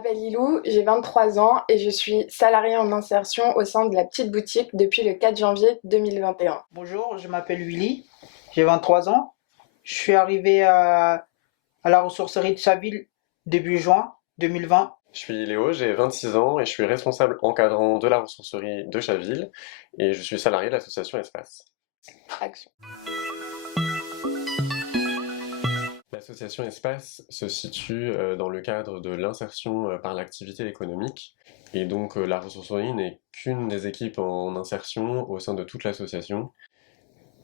m'appelle Lilou, j'ai 23 ans et je suis salariée en insertion au sein de la petite boutique depuis le 4 janvier 2021. Bonjour, je m'appelle Willy, j'ai 23 ans. Je suis arrivé à la ressourcerie de Chaville début juin 2020. Je suis Léo, j'ai 26 ans et je suis responsable encadrant de la ressourcerie de Chaville et je suis salarié de l'association Espace. Action. L'association Espace se situe dans le cadre de l'insertion par l'activité économique et donc la ressourcerie n'est qu'une des équipes en insertion au sein de toute l'association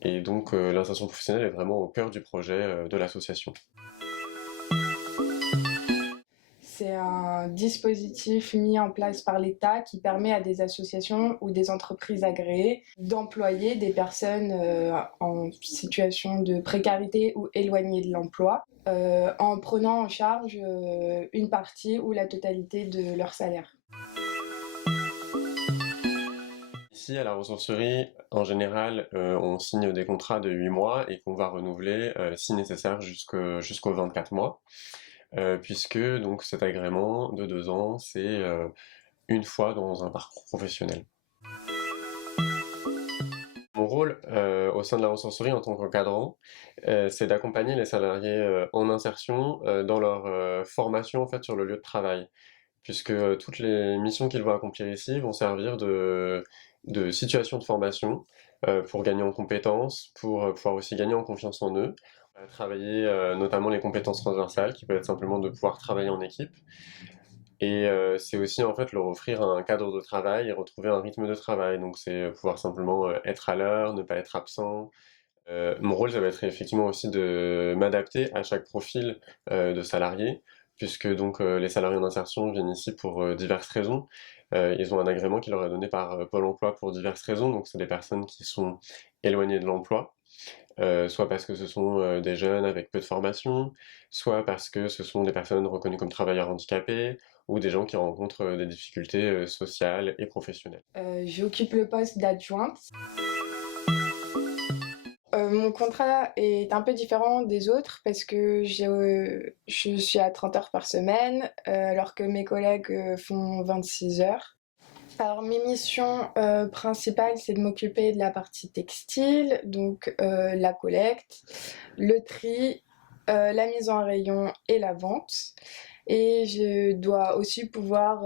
et donc l'insertion professionnelle est vraiment au cœur du projet de l'association. C'est un dispositif mis en place par l'État qui permet à des associations ou des entreprises agréées d'employer des personnes en situation de précarité ou éloignées de l'emploi en prenant en charge une partie ou la totalité de leur salaire. Ici, à la ressourcerie, en général, on signe des contrats de 8 mois et qu'on va renouveler, si nécessaire, jusqu'aux 24 mois, puisque donc cet agrément de 2 ans, c'est une fois dans un parcours professionnel. Mon rôle au sein de la ressourcerie en tant qu'encadrant, c'est d'accompagner les salariés en insertion dans leur formation en fait, sur le lieu de travail, puisque toutes les missions qu'ils vont accomplir ici vont servir de situation de formation pour gagner en compétences, pour pouvoir aussi gagner en confiance en eux, travailler notamment les compétences transversales, qui peuvent être simplement de pouvoir travailler en équipe, et c'est aussi en fait leur offrir un cadre de travail et retrouver un rythme de travail. Donc c'est pouvoir simplement être à l'heure, ne pas être absent. Mon rôle, ça va être effectivement aussi de m'adapter à chaque profil de salarié, puisque donc les salariés en insertion viennent ici pour diverses raisons. Ils ont un agrément qui leur est donné par Pôle emploi pour diverses raisons, donc c'est des personnes qui sont éloignées de l'emploi, soit parce que ce sont des jeunes avec peu de formation, soit parce que ce sont des personnes reconnues comme travailleurs handicapés, ou des gens qui rencontrent des difficultés sociales et professionnelles. J'occupe le poste d'adjointe. Mon contrat est un peu différent des autres parce que je suis à 30 heures par semaine, alors que mes collègues font 26 heures. Alors mes missions principales, c'est de m'occuper de la partie textile, donc la collecte, le tri, la mise en rayon et la vente. Et je dois aussi pouvoir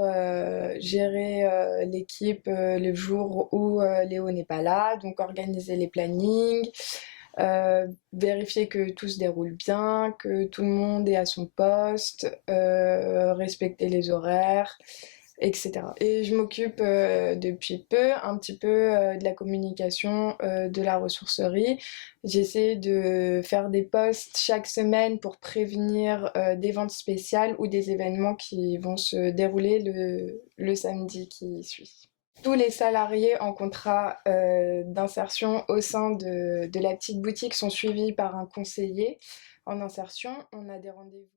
gérer l'équipe le jour où Léo n'est pas là, donc organiser les plannings, vérifier que tout se déroule bien, que tout le monde est à son poste, respecter les horaires, etc. Et je m'occupe depuis peu, un petit peu de la communication de la ressourcerie. J'essaie de faire des posts chaque semaine pour prévenir des ventes spéciales ou des événements qui vont se dérouler le samedi qui suit. Tous les salariés en contrat d'insertion au sein de la petite boutique sont suivis par un conseiller en insertion. On a des rendez-vous.